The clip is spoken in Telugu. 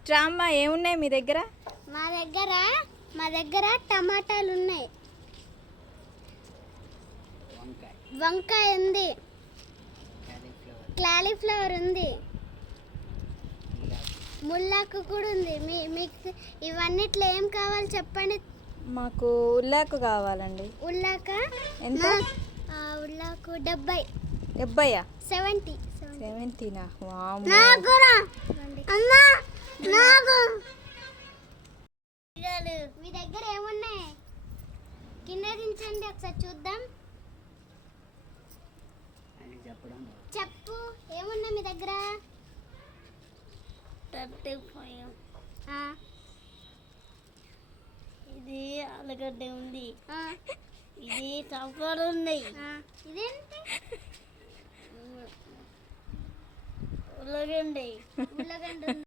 ఇట్రామ్మ ఏమున్నాయి మీ దగ్గర? మా దగ్గర టమాటాలు ఉన్నాయి, వంకాయ ఉంది, క్యాలీఫ్లవర్ ఉంది, ముల్లాకు కూడా ఉంది. మీకు ఇవన్నిట్లో ఏం కావాలి చెప్పండి. మాకు ఉల్లాకు కావాలండి. ఉల్లాక ఎంత? ఉల్లాకు 70. 70? 70. 70నా? మీ దగ్గర ఏమున్నాయి కింద దించండి ఒకసారి చూద్దాం. చెప్పు ఏమున్నా మీ దగ్గర? 35. ఇది ఆలుగడ్డ ఉంది, ఇది టమాటాలు ఉన్నాయి, ఇదేంటి ఉల్లగడ్డ